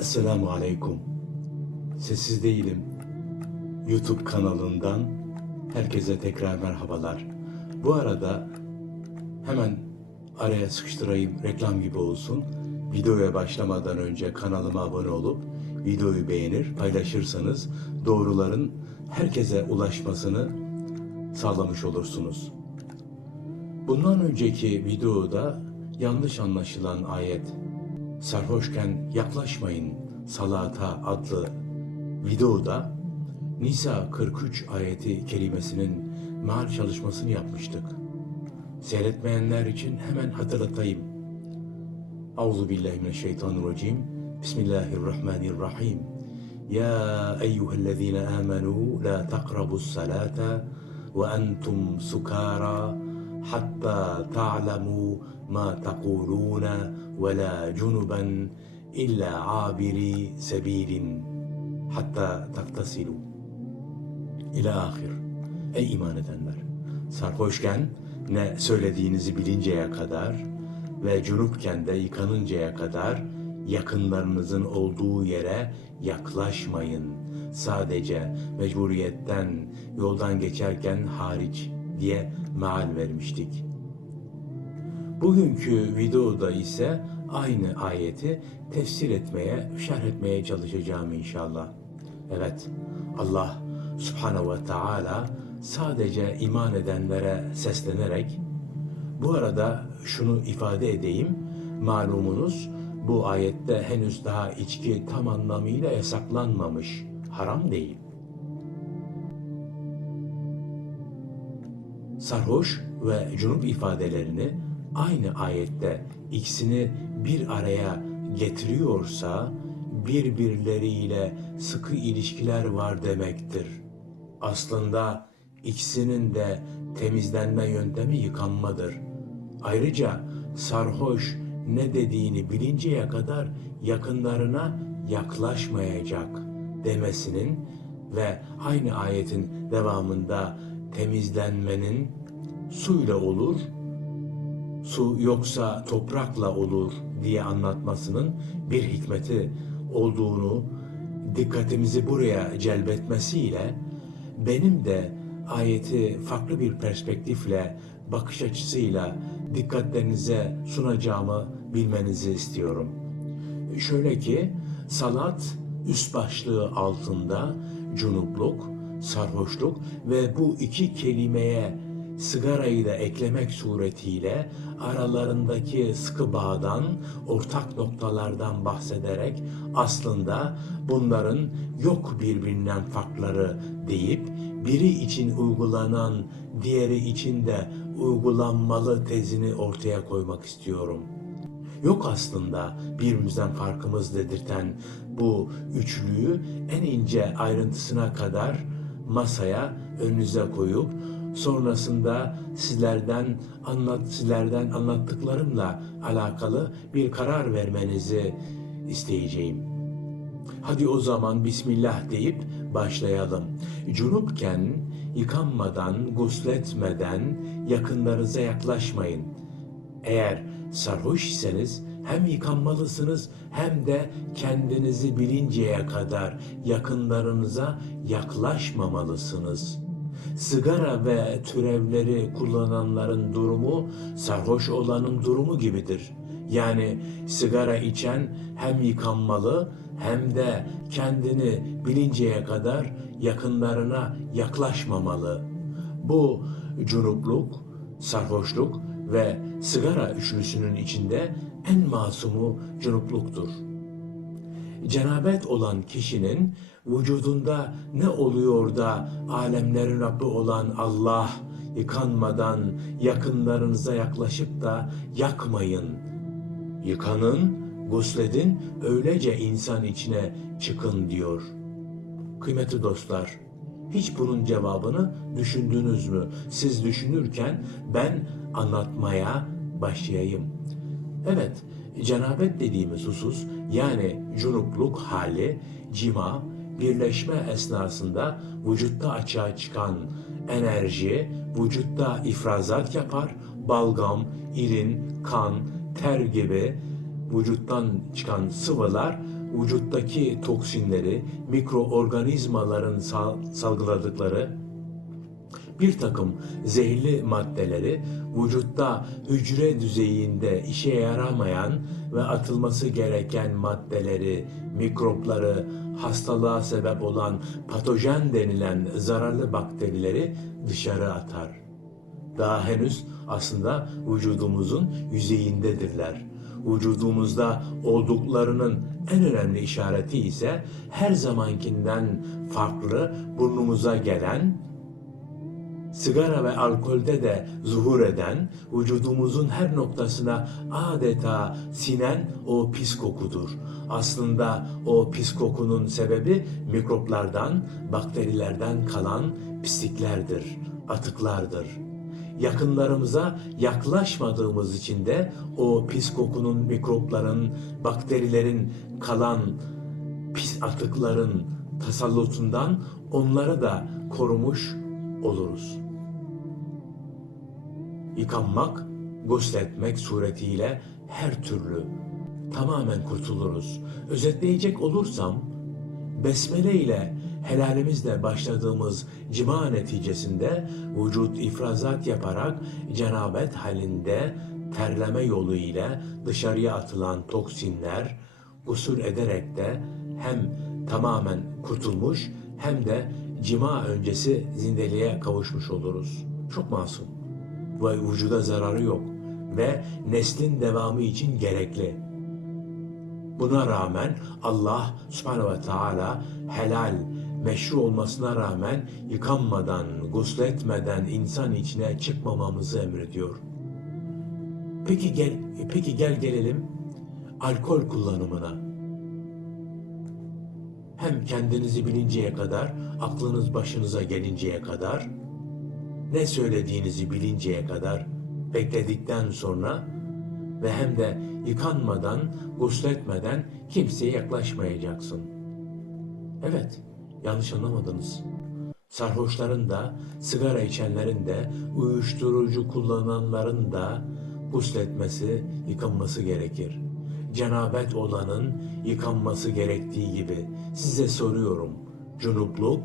Esselamu Aleyküm. Sessiz değilim. YouTube kanalından herkese tekrar merhabalar. Bu arada hemen araya sıkıştırayım reklam gibi olsun. Videoya başlamadan önce kanalıma abone olup videoyu beğenir, paylaşırsanız doğruların herkese ulaşmasını sağlamış olursunuz. Bundan önceki videoda yanlış anlaşılan ayet Sarhoşken yaklaşmayın salata adlı videoda Nisa 43 ayeti kelimesinin meal çalışmasını yapmıştık. Seyretmeyenler için hemen hatırlatayım. Euzu billahi mineşşeytanirracim. Bismillahirrahmanirrahim. Ya eyyühellezine amenu la taqrabus salata ve entum sukara ta'lemu ma taquluna ve la cunuban illa abiri sebilin hatta taktasilu ila ahir. Ey iman edenler! Sarhoşken ne söylediğinizi bilinceye kadar ve cunupken de yıkanıncaya kadar yakınlarınızın olduğu yere yaklaşmayın. Sadece mecburiyetten yoldan geçerken hariç diye meal vermiştik. Bugünkü videoda ise aynı ayeti tefsir etmeye, şerh etmeye çalışacağım inşallah. Evet, Allah subhanehu ve teala sadece iman edenlere seslenerek, bu arada şunu ifade edeyim, malumunuz bu ayette henüz daha içki tam anlamıyla yasaklanmamış, haram değil. Sarhoş ve cunup ifadelerini aynı ayette ikisini bir araya getiriyorsa birbirleriyle sıkı ilişkiler var demektir. Aslında ikisinin de temizlenme yöntemi yıkanmadır. Ayrıca sarhoş ne dediğini bilinceye kadar yakınlarına yaklaşmayacak demesinin ve aynı ayetin devamında temizlenmenin suyla olur, su yoksa toprakla olur diye anlatmasının bir hikmeti olduğunu dikkatimizi buraya celbetmesiyle benim de ayeti farklı bir perspektifle, bakış açısıyla dikkatlerinize sunacağımı bilmenizi istiyorum. Şöyle ki salat üst başlığı altında cunupluk, sarhoşluk ve bu iki kelimeye sigarayı da eklemek suretiyle aralarındaki sıkı bağdan, ortak noktalardan bahsederek aslında bunların yok birbirinden farkları deyip biri için uygulanan diğeri için de uygulanmalı tezini ortaya koymak istiyorum. Yok aslında birbirimizden farkımız dedirten bu üçlüyü en ince ayrıntısına kadar masaya önünüze koyup sonrasında sizlerden anlat sizlerden anlattıklarımla alakalı bir karar vermenizi isteyeceğim. Hadi o zaman Bismillah deyip başlayalım. Cunupken yıkanmadan, gusletmeden yakınlarınıza yaklaşmayın. Eğer sarhoş iseniz hem yıkanmalısınız hem de kendinizi bilinceye kadar yakınlarınıza yaklaşmamalısınız. Sigara ve türevleri kullananların durumu sarhoş olanın durumu gibidir. Yani sigara içen hem yıkanmalı hem de kendini bilinceye kadar yakınlarına yaklaşmamalı. Bu cunupluk, sarhoşluk ve sigara üçlüsünün içinde en masumu cunupluktur. Cenabet olan kişinin vücudunda ne oluyor da alemlerin Rabbi olan Allah yıkanmadan yakınlarınıza yaklaşıp da yakmayın. Yıkanın, gusledin, öylece insan içine çıkın diyor. Kıymetli dostlar, hiç bunun cevabını düşündünüz mü? Siz düşünürken ben anlatmaya başlayayım. Evet, cenabet dediğimiz husus yani cunupluk hali, cima, birleşme esnasında vücutta açığa çıkan enerji vücutta ifrazat yapar, balgam, irin, kan, ter gibi vücuttan çıkan sıvılar vücuttaki toksinleri, mikroorganizmaların sal- salgıladıkları bir takım zehirli maddeleri vücutta hücre düzeyinde işe yaramayan ve atılması gereken maddeleri, mikropları, hastalığa sebep olan patojen denilen zararlı bakterileri dışarı atar. Daha henüz aslında vücudumuzun yüzeyindedirler. Vücudumuzda olduklarının en önemli işareti ise her zamankinden farklı burnumuza gelen sigara ve alkolde de zuhur eden, vücudumuzun her noktasına adeta sinen o pis kokudur. Aslında o pis kokunun sebebi mikroplardan, bakterilerden kalan pisliklerdir, atıklardır. Yakınlarımıza yaklaşmadığımız için de o pis kokunun, mikropların, bakterilerin kalan pis atıkların tasallutundan onları da korumuş oluruz. Yıkanmak, gusletmek suretiyle her türlü tamamen kurtuluruz. Özetleyecek olursam, besmele ile helalimizle başladığımız cima neticesinde vücut ifrazat yaparak cenabet halinde terleme yolu ile dışarıya atılan toksinler gusül ederek de hem tamamen kurtulmuş hem de cima öncesi zindeliğe kavuşmuş oluruz. Çok masum ve vücuda zararı yok ve neslin devamı için gerekli. Buna rağmen Allah subhanehu ve teala helal, meşru olmasına rağmen yıkanmadan, gusletmeden insan içine çıkmamamızı emrediyor. Peki gel, peki gel gelelim alkol kullanımına. Hem kendinizi bilinceye kadar, aklınız başınıza gelinceye kadar, ne söylediğinizi bilinceye kadar bekledikten sonra ve hem de yıkanmadan, gusletmeden kimseye yaklaşmayacaksın. Evet, yanlış anlamadınız. Sarhoşların da, sigara içenlerin de, uyuşturucu kullananların da gusletmesi, yıkanması gerekir. Cenabet olanın yıkanması gerektiği gibi size soruyorum. Cunupluk,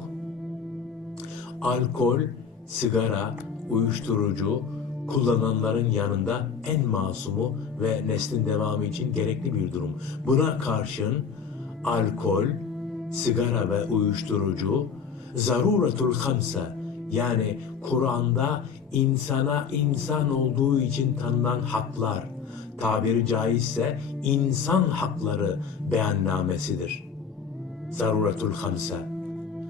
alkol, sigara, uyuşturucu kullananların yanında en masumu ve neslin devamı için gerekli bir durum. Buna karşın alkol, sigara ve uyuşturucu zaruratul hamsa yani Kur'an'da insana insan olduğu için tanınan haklar, tabiri caizse insan hakları beyannamesidir. Zaruratul hamsa.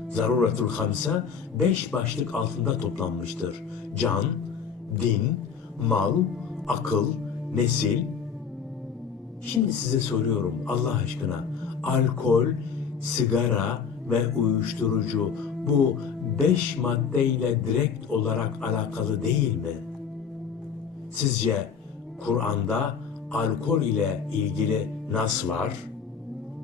Zaruratul hamsa beş başlık altında toplanmıştır. Can, din, mal, akıl, nesil. Şimdi size soruyorum Allah aşkına alkol, sigara ve uyuşturucu bu beş maddeyle direkt olarak alakalı değil mi? Sizce Kur'an'da alkol ile ilgili nas var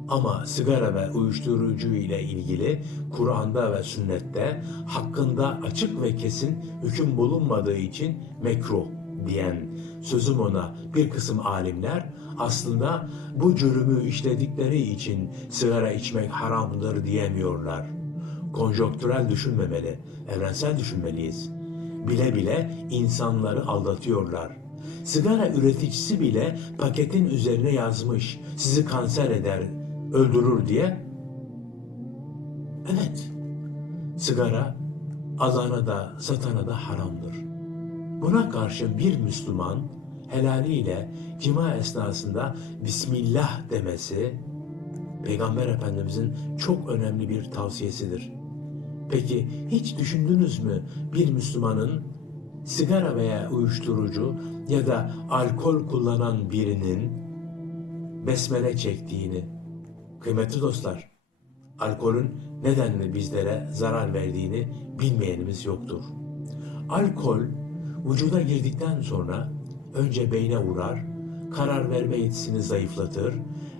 ama sigara ve uyuşturucu ile ilgili Kur'an'da ve sünnette hakkında açık ve kesin hüküm bulunmadığı için mekruh diyen sözüm ona bir kısım alimler aslında bu cürümü işledikleri için sigara içmek haramdır diyemiyorlar. Konjonktürel düşünmemeli, evrensel düşünmeliyiz. Bile bile insanları aldatıyorlar. Sigara üreticisi bile paketin üzerine yazmış sizi kanser eder, öldürür diye. Evet, sigara alana da satana da haramdır. Buna karşı bir Müslüman helaliyle cima esnasında Bismillah demesi Peygamber Efendimizin çok önemli bir tavsiyesidir. Peki hiç düşündünüz mü bir Müslümanın sigara veya uyuşturucu ya da alkol kullanan birinin besmele çektiğini? Kıymetli dostlar, alkolün nedenle bizlere zarar verdiğini bilmeyenimiz yoktur. Alkol vücuda girdikten sonra önce beyne vurar, karar verme yetisini zayıflatır,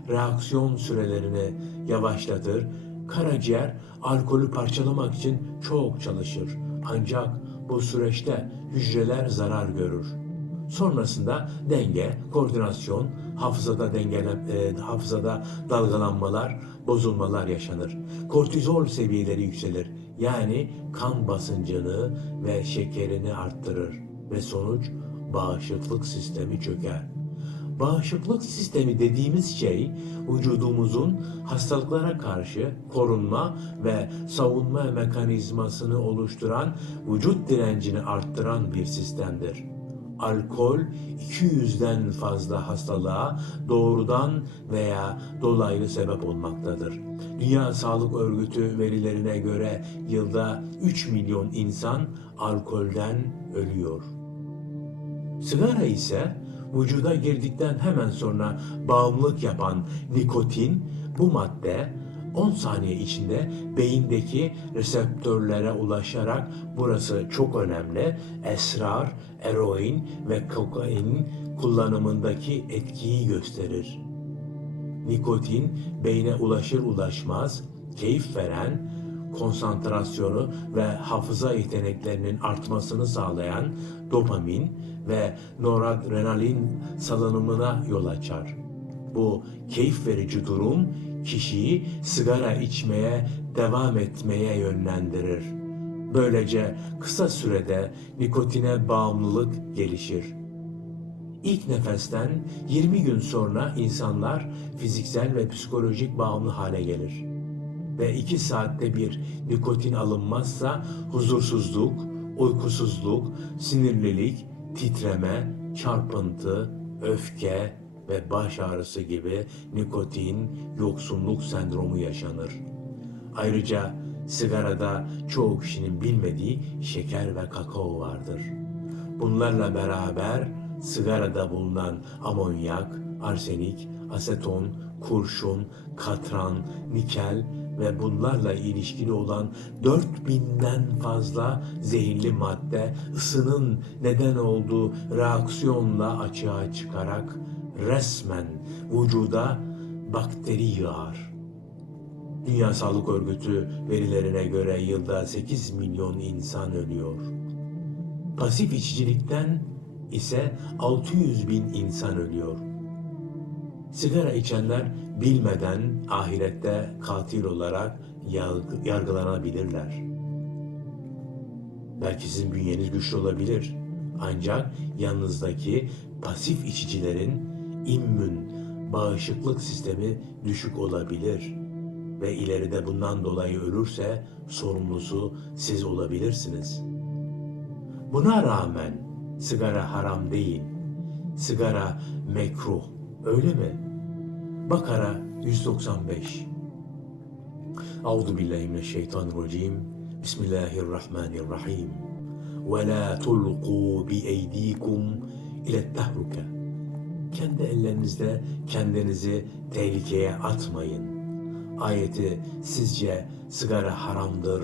reaksiyon sürelerini yavaşlatır, karaciğer alkolü parçalamak için çok çalışır. Ancak bu süreçte hücreler zarar görür. Sonrasında denge, koordinasyon, hafızada dengele, e, hafızada dalgalanmalar, bozulmalar yaşanır. Kortizol seviyeleri yükselir. Yani kan basıncını ve şekerini arttırır ve sonuç bağışıklık sistemi çöker. Bağışıklık sistemi dediğimiz şey vücudumuzun hastalıklara karşı korunma ve savunma mekanizmasını oluşturan vücut direncini arttıran bir sistemdir. Alkol 200'den fazla hastalığa doğrudan veya dolaylı sebep olmaktadır. Dünya Sağlık Örgütü verilerine göre yılda 3 milyon insan alkolden ölüyor. Sigara ise vücuda girdikten hemen sonra bağımlılık yapan nikotin bu madde 10 saniye içinde beyindeki reseptörlere ulaşarak burası çok önemli esrar, eroin ve kokain kullanımındaki etkiyi gösterir. Nikotin beyne ulaşır ulaşmaz keyif veren, konsantrasyonu ve hafıza yeteneklerinin artmasını sağlayan dopamin ve noradrenalin salınımına yol açar. Bu keyif verici durum kişiyi sigara içmeye devam etmeye yönlendirir. Böylece kısa sürede nikotine bağımlılık gelişir. İlk nefesten 20 gün sonra insanlar fiziksel ve psikolojik bağımlı hale gelir. Ve 2 saatte bir nikotin alınmazsa huzursuzluk, uykusuzluk, sinirlilik, titreme, çarpıntı, öfke ve baş ağrısı gibi nikotin yoksunluk sendromu yaşanır. Ayrıca sigarada çoğu kişinin bilmediği şeker ve kakao vardır. Bunlarla beraber sigarada bulunan amonyak, arsenik, aseton, kurşun, katran, nikel ve bunlarla ilişkili olan 4000'den fazla zehirli madde ısının neden olduğu reaksiyonla açığa çıkarak resmen vücuda bakteri yağar. Dünya Sağlık Örgütü verilerine göre yılda 8 milyon insan ölüyor. Pasif içicilikten ise 600 bin insan ölüyor. Sigara içenler bilmeden ahirette katil olarak yargı- yargılanabilirler. Belki sizin bünyeniz güçlü olabilir. Ancak yanınızdaki pasif içicilerin immün, bağışıklık sistemi düşük olabilir. Ve ileride bundan dolayı ölürse sorumlusu siz olabilirsiniz. Buna rağmen sigara haram değil. Sigara mekruh. Öyle mi? Bakara 195 Euzu billahi mineşşeytanirracim. Bismillahirrahmanirrahim. Ve la tulqu bi eydikum ile tahluke. Kendi ellerinizle kendinizi tehlikeye atmayın. Ayeti sizce sigara haramdır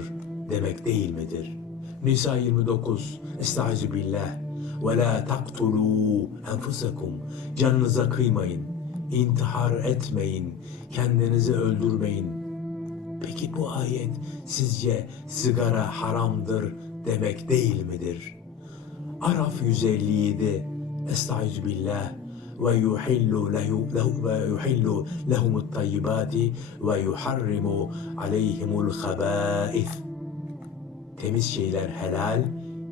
demek değil midir? Nisa 29 Estaizu billah ve la taktulu enfusakum canınıza kıymayın intihar etmeyin kendinizi öldürmeyin. Peki bu ayet sizce sigara haramdır demek değil midir? Araf 157 Estaizu billah ve yuhillu lehu, ve yuhillu lehumut tayyibati ve yuharrimu aleyhimul habâith Temiz şeyler helal,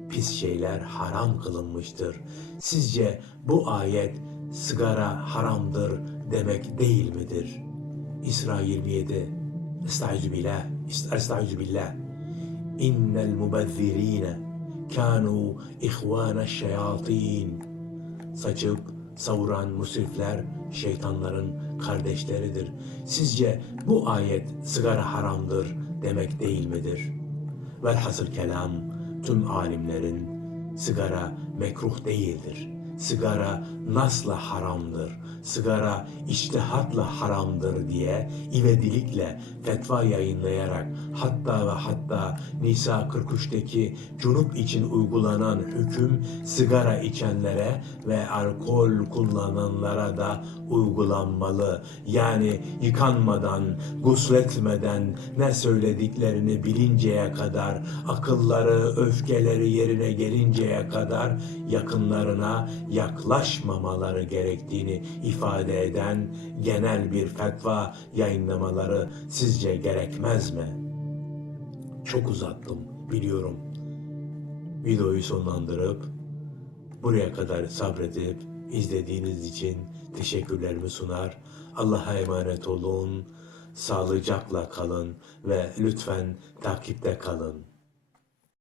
pis şeyler haram kılınmıştır. Sizce bu ayet sigara haramdır demek değil midir? İsra 27 Estaizu billah Estaizu billah İnnel mubezzirine kanu ihvane şeyatin Saçıp savuran musrifler şeytanların kardeşleridir. Sizce bu ayet sigara haramdır demek değil midir? Velhasıl kelam tüm alimlerin sigara mekruh değildir. Sigara nasla haramdır. Sigara içtihatla haramdır diye ivedilikle fetva yayınlayarak hatta ve hatta Nisa 43'teki cunup için uygulanan hüküm sigara içenlere ve alkol kullananlara da uygulanmalı. Yani yıkanmadan, gusletmeden ne söylediklerini bilinceye kadar, akılları, öfkeleri yerine gelinceye kadar yakınlarına yaklaşmamaları gerektiğini ifade eden genel bir fetva yayınlamaları sizce gerekmez mi? Çok uzattım biliyorum. Videoyu sonlandırıp buraya kadar sabredip izlediğiniz için teşekkürlerimi sunar. Allah'a emanet olun. Sağlıcakla kalın ve lütfen takipte kalın.